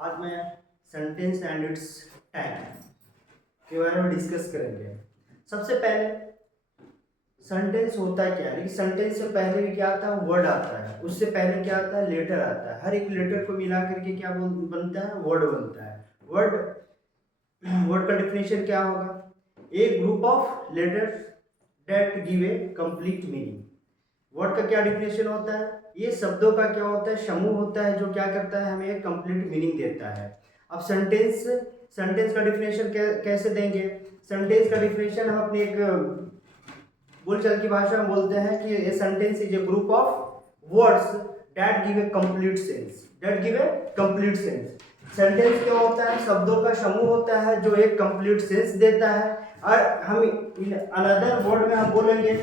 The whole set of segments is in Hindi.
आज मैं सेंटेंस एंड इट्स टाइप के बारे में डिस्कस करेंगे। सबसे पहले सेंटेंस होता है क्या है, लेकिन सेंटेंस से पहले भी क्या आता है, वर्ड आता है। उससे पहले क्या आता है, लेटर आता है। हर एक लेटर को मिला करके क्या बनता है, वर्ड बनता है। वर्ड वर्ड का डिफिनेशन क्या होगा, a group of letters that give a complete meaning. Word का क्या डिफिनेशन होता है, ये शब्दों का क्या होता है, समूह होता है जो क्या करता है, हमें एक कंप्लीट मीनिंग देता है। अब सेंटेंस का डिफिनेशन कैसे देंगे। सेंटेंस का डिफिनेशन हम अपने एक बोलचाल की भाषा में बोलते हैं कि a sentence is a group of words that give a complete sense. That give a complete sense. Sentence क्या होता है, शब्दों का समूह होता है जो एक कंप्लीट सेंस देता है। और हम इन अनदर वर्ड में हम बोलेंगे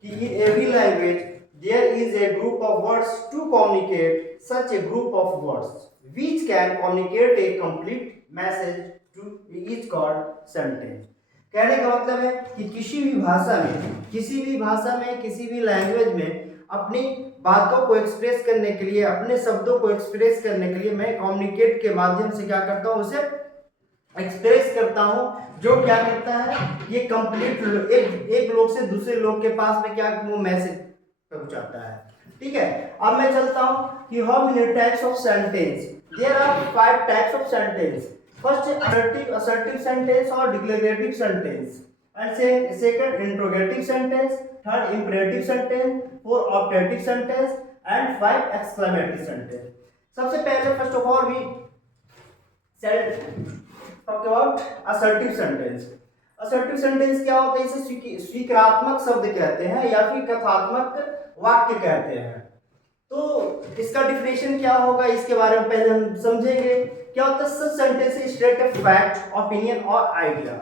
कि in every language there is a group of words to communicate. Such a group of words which can communicate a complete message to is called sentence. कहने का मतलब है कि किसी भी भाषा में किसी भी लैंग्वेज में अपनी बातों को एक्सप्रेस करने के लिए, अपने शब्दों को एक्सप्रेस करने के लिए मैं कम्युनिकेट के माध्यम से क्या करता हूँ, उसे एक्सप्रेस करता हूं, जो क्या करता है, ये कंप्लीट एक लोग से दूसरे लोग के पास में क्या वो मैसेज पहुंचाता है। ठीक है, अब मैं चलता हूं कि how many types of sentence. There are 5 types of sentence. First assertive sentence और declarative sentence, and second interrogative sentence, third imperative sentence, fourth optative sentence and 5 exclamatory sentence. सबसे पहले first of all we talk about assertive sentence. Assertive sentence क्या होता है, इसे स्वीकारात्मक शब्द कहते हैं या फिर कथात्मक वाक्य कहते हैं। तो इसका डिफिनेशन क्या होगा, इसके बारे में पहले हम समझेंगे। क्या होता है, सच sentence state a fact, opinion और आइडिया।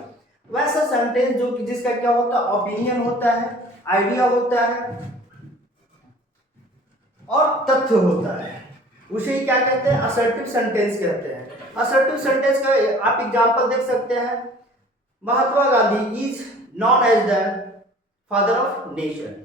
वैसा सेंटेंस जो कि जिसका क्या होता है, ओपिनियन होता है, आइडिया होता है और तथ्य होता है, उसे क्या कहते हैं, असर्टिव सेंटेंस कहते हैं। असर्टिव सेंटेंस का आप एग्जांपल देख सकते हैं। Mahatma Gandhi is known as the father of nation.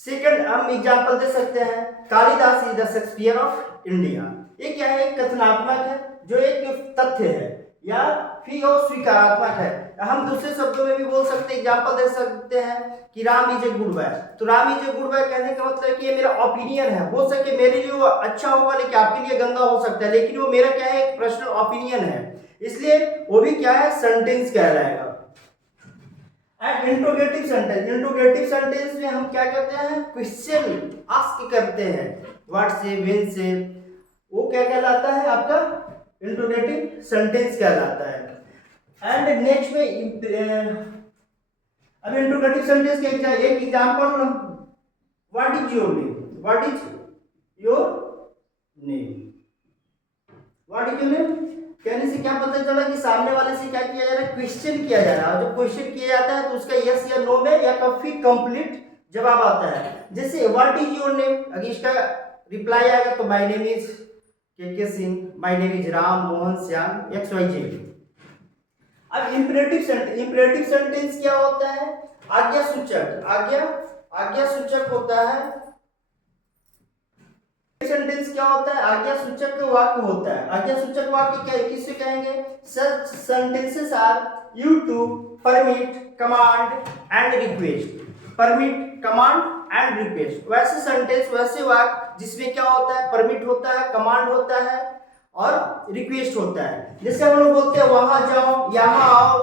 Second हम एग्जांपल दे सकते हैं, Kalidas is the Shakespeare of India. ये क्या है, एक कथनात्मक है जो एक तथ्य है या फिर वो स्वीकारात्मक है। हम दूसरे शब्दों में भी बोल सकते हैं, एग्जांपल दे सकते हैं कि Ram is a good boy. तो Ram is a good boy कहने का मतलब कि ये मेरा ओपिनियन है, हो सके मेरे लिए वो अच्छा होगा लेकिन आपके लिए गंदा हो सकता है, लेकिन वो मेरा क्या है, एक पर्सनल ओपिनियन है, इसलिए वो भी क्या है, सेंटेंस कहलाएगा। एंड इंट्रोगेटिव सेंटेंस में हम क्या करते हैं, क्वेश्चन आस्क करते हैं, व्हाट से, व्हेन से, वो क्या कहलाता है, आपका इंट्रोगेटिव सेंटेंस कहलाता है। एंड नेक्स्ट में अब इंट्रोगेटिव सेंटेंस के एक example, what is your name, what is your name, what is your name कहने से क्या पता चला कि सामने वाले से क्या किया जा रहा है, क्वेश्चन किया जा रहा है। जब क्वेश्चन किया जाता है तो उसका यस या नो में या काफी कंप्लीट जवाब आता है। जैसे व्हाट इज योर नेम, अगर इसका रिप्लाई आएगा तो माय नेम इज के Singh, my name is Ram Mohan Shyam XYZ। अब इंपरेटिव सेंटेंस क्या होता है, आज्ञा सूचक होता है। सेंटेंस क्या होता है, आज्ञा सूचक वाक्य होता है। आज्ञा सूचक वाक्य क्या किससे कहेंगे, such sentences are used to permit, command and request. Permit, command and request, वैसे सेंटेंस, वैसे वाक्य जिसमें क्या होता है, परमिट होता है, कमांड होता है और रिक्वेस्ट होता है। जैसे हम लोग बोलते हैं वहां जाओ, यहाँ आओ,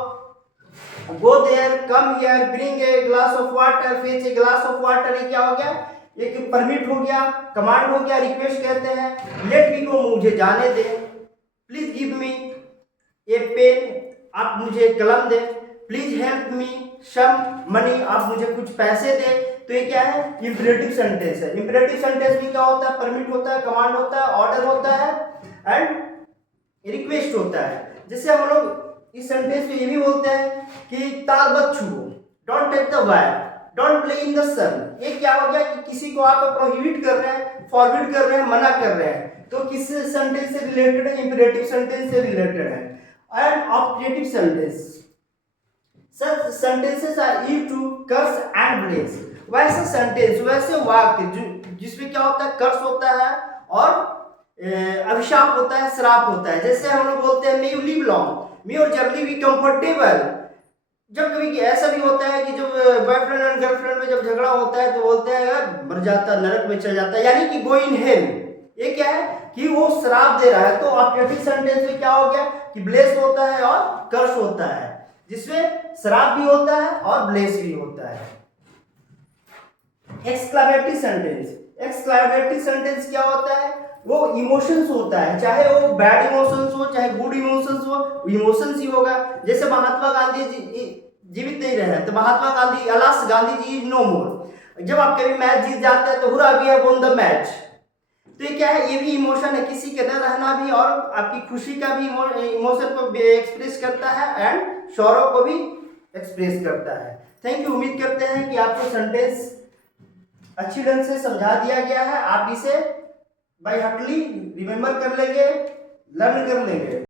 go there, come here, bring a glass of water, fetch a glass of water. ये क्या हो गया, एक परमिट हो गया, कमांड हो गया, रिक्वेस्ट कहते हैं। लेट मी गो, मुझे जाने दे। Please give me a pen, आप मुझे कलम दे। Please help me some money, आप मुझे कुछ पैसे दे। तो ये क्या है, इंपरेटिव सेंटेंस है। इंपरेटिव सेंटेंस में क्या होता है, परमिट होता है, कमांड होता है, ऑर्डर होता है एंड रिक्वेस्ट होता है। जैसे हम लोग इस सेंटेंस में ये भी बोलते हैं कि ताल मत छुओ, don't take the wire, don't play in the sun. ये क्या हो गया कि किसी को आप प्रोहिबिट कर रहे हैं, फॉरबिड कर रहे हैं, मना कर रहे हैं। तो किस सेंटेंस से रिलेटेड है, इंपरेटिव सेंटेंस से रिलेटेड है। And optative sentence, such sentences are used to curse and bless। वैसे सेंटेंस, वैसे वाक्य जिसमें क्या होता है, कर्स होता है और अभिशाप होता है, श्राप होता है। जैसे हम लोग बोलते हैं may you live long, may your journey be comfortable. जब कभी ऐसा भी होता है कि जब बॉयफ्रेंड एंड गर्लफ्रेंड में जब झगड़ा होता है तो बोलते हैं यार मर जाता, नरक में चल जाता है, यानी कि गो इन हेल। ये क्या है कि वो श्राप दे रहा है। तो ऑब्जेक्टिव सेंटेंस में क्या हो गया कि ब्लेस होता है और कर्स होता है, जिसमें श्राप भी होता है और ब्लेस भी होता है। एक्सक्लेमेटरी सेंटेंस, एक्सक्लेमेटरी सेंटेंस क्या होता है, वो इमोशंस होता है, चाहे वो बैड इमोशंस हो चाहे गुड इमोशंस हो, इमोशंस ही होगा। जैसे महात्मा गांधी जी जीवित नहीं रहे तो Mahatma Gandhi, alas Gandhi ji no more. जब आप कभी मैच जीत जाते हैं तो hurrah we have won the match. तो ये क्या है, ये भी इमोशन है, किसी के न रहना भी और आपकी खुशी का भी इमोशन को एक्सप्रेस करता है एंड सौरव को भी एक्सप्रेस करता है। Thank you. उम्मीद करते हैं कि आपको सेंटेंस अच्छी ढंग से समझा दिया गया है। आप इसे बाय हार्टली रिमेम्बर कर लेंगे, लर्न कर लेंगे।